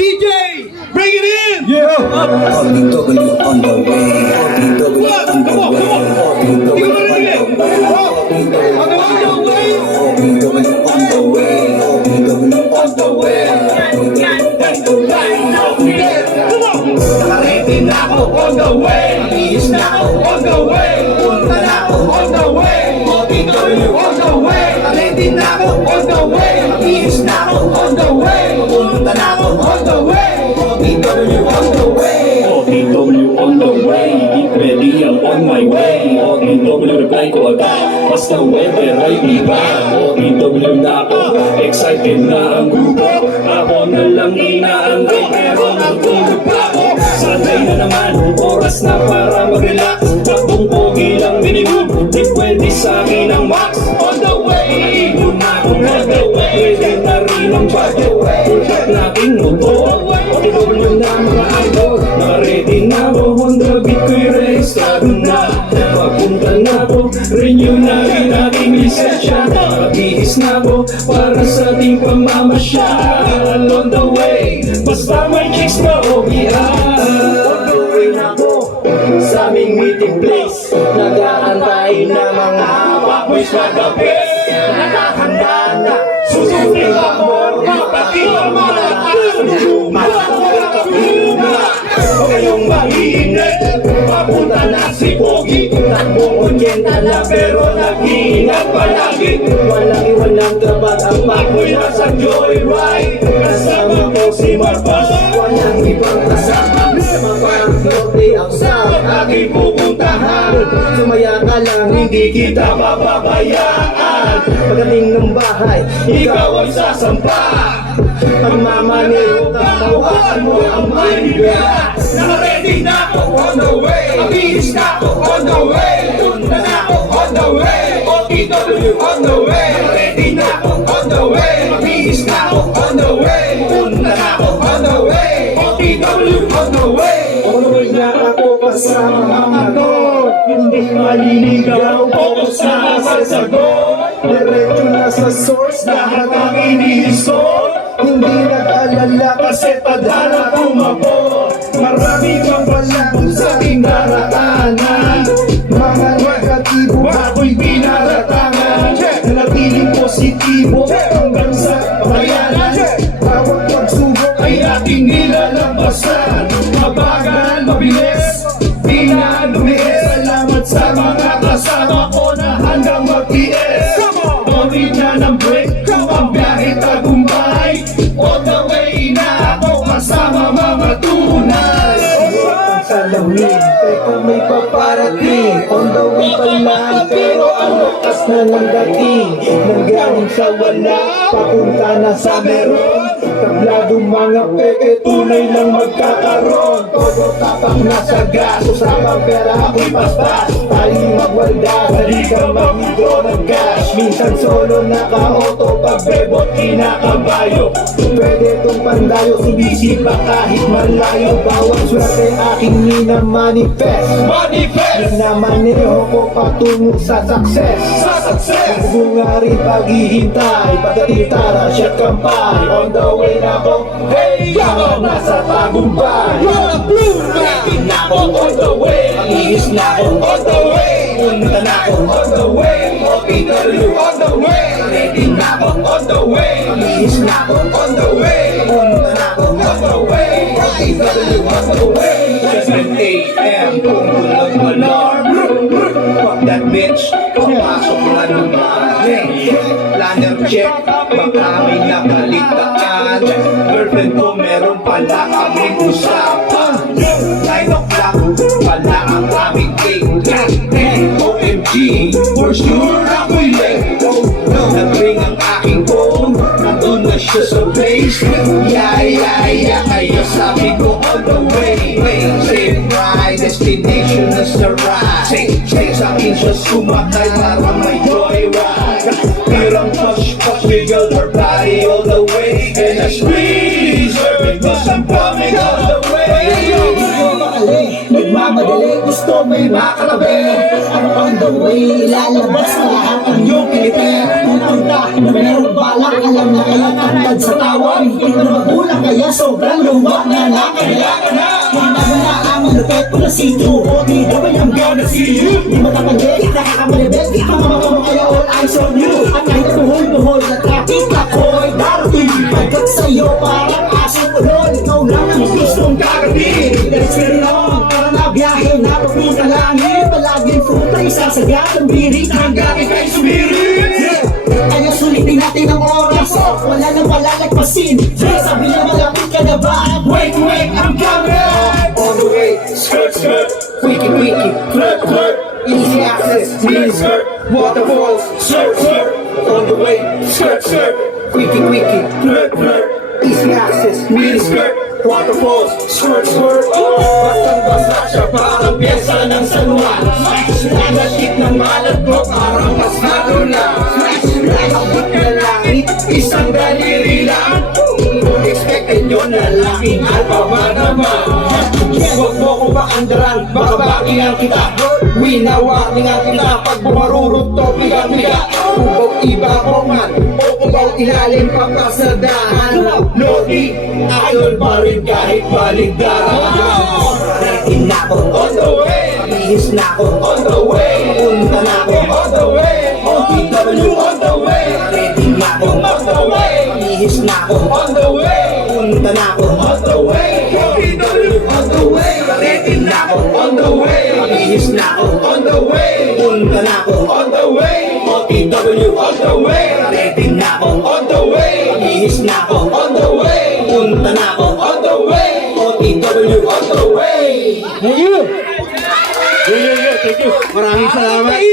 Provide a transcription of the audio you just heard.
DJ, bring it in! Yeah! OPW on the way, OPW on the way, OPW on the way, OPW on the way, OPW on the way. Nakaready na ako on the way, iis na ako on the way, punta na ako on the way, OPW on the way. Nakaready na ako on the way, iis na ako on the way, punta na ako on the way, OPW on the way. OPW on the way, get ready, I'm on my way. OPW reply ko agad, basta weather ay iba. OPW na ako, excited na ang grupo. Ako na lang inaantay pero nagtulog pa ako. Sanay na naman, oras na para mag-relax. Tatlong pogi lang minimum, di pwede sa akin ang max. On the way, ikot na akong on the way. Pwede na rin ang bagyo, pulpat natin motor. OPW na mga idol, naka-ready na ako. Honda Beat ko'y rehistrado na. Pagpunta na ako, renew na rin ating lisensya. Nakabihis na ako para sa ating pamamasyal. On the way, basta may chicks na obihan. On the way na ako sa aming meeting place. Nag-aantay na mga baboys magabi. Nakahanda na, susunod ako. Kapatid ang mga huwag kayong mainit, papunta na si Pogi. Takbong 80 na pero nag-iingat palagi. Walang iwan ng trabat ang baboy nasa joyride. Kasama ko si Marcos, walang ibang kasama. Mapang-norte ang sa aking pupuntahan. Sumaya ka lang, hindi kita mababayaan. Pagdating ng bahay, ikaw ang sasampa. Ang mamanil, tawaan mo ang manibela. Naka-ready na ako on the way, mabilis na ako on the way, punta na ako on the way, OPW on the way. Naka-ready na ako on the way, mabilis na ako on the way, punta na ako on the way, OPW on the way. Tuloy na ako kasama mga tol. Hindi maliligaw, focus na sa sagot. Diretso na sa source, lahat ang iniisot. Hindi nag-alala kasi tadhana tumabot. Marami kang palang sa ating daraanan. Mga negatibo, bago'y binaratangan. Natiling positibo hanggang sa pakayanan. Bawat pagsubok ay ating nilalampasan. Mabagal, mabilis, di na lumiis. Salamat sa mga kasama ko na handang mag-PS. Tuloy na ng break, ang biyahe tagumpay. On the way na ako kasama mga tunay. Ang salamin, teka may paparating. On the way pa lang, pero ang lakas na ng dating. Nanggaling sa wala, papunta na sa meron. Tabladong mga peke, tunay lang magkakaroon. Todo tapak na sa gas, usapang pera ako'y paspas. Tayo'y magwalda, dali kang mag-withdraw ng cash. Minsan solo naka-auto, pag bebot kinakabayo. Pwede tong pandayo, sumisipa kahit malayo. Bawat swerte aking minamanifest. Minamaneho ko patungo sa success. Bungari paghihintay, pagdating tara siya kampay. On the way na ako, hey, ako nasa tagumpay. Ready na ako on the way, mabilis na ako on the way, punta na ako on the way, OPW on the way. Ready na ako on the way, mabilis na ako on the way, punta na ako on the way, OPW on the way. 7 a.m. Pumulog alarm. Fuck that bitch, papasok na naman. Planner check, baka may nakalitaan. Girlfriend ko meron pala kaming usapan. 9 o'clock pala ang aming date. OMG, for sure ako'y late. Nag-ring ang aking phone, nandun na siya sa base. Yeah, kaya sabi ko on the way. Safe ride, destination is the ride. Say sa akin siya sumakay para may joyride. Pirang touch, we got her body all the way. And I squeeze her because I'm coming all the way. Nagmamadali, gusto may makalabi. On the way, lalabas na lahat ang iyong kilipin. Pupunta na merong balak, alam na kaya tantad sa tawag. Hindi na magulang kaya sobrang luwag na nakakailangan na. Handa mo na ang malupit ko na si True Odi, double I'm gonna see you. Di matatagay, nakakamalibet, di ka mamamamo kaya all eyes on you. At kahit buhol-buhol na traffic ako'y darating. Pagkat sa'yo parang asong ulol, ikaw lang ang gustong kagatin. Let's get it on, para na biyahe na papunta langit. Palaging fruta, isasagat ang birit hanggang ika'y sumirit. Kaya sulitin natin ang oras, wala nang palalagpasin. Sabi na malapit ka na ba? Wait, I'm coming! On the way, skirt, skirt, Quickie, flirt, flirt, easy access, mini skirt, waterfalls, skirt, skirt, on the way, skirt, skirt, quickie, flirt, flirt, easy access, mini skirt, waterfalls, skirt, skirt. Bastang-basta siya parang pyesa ng San Juan. Nagatid ng malat ko parang mas natula. Abot na langit, isang daliri lang. Expected yun na laking alpaba naman. Huwag mo kong paandaran, baka bakingan kita. Winawarningan kita pag bumarurot to bigang-biga. Ubaw ibabawan, o ubaw ilalim papasadahan. Lodi, ayon pa rin kahit baligdaran. Ready na ako, On the way, bihis na ako, on the way, punta na ako, on the way, OTW on the way, ready na ako, on the way, bihis na ako, on the way, punta na ako, on the way, OTW on the way, ready na ako, on the way, bihis na ako, on the way, punta na ako, on the way, OTW on the way, ready na ako, on the way, bihis na ako, on the way, punta na ako, on the way, OTW on the way. Thank you. Thank you. Maraming salamat.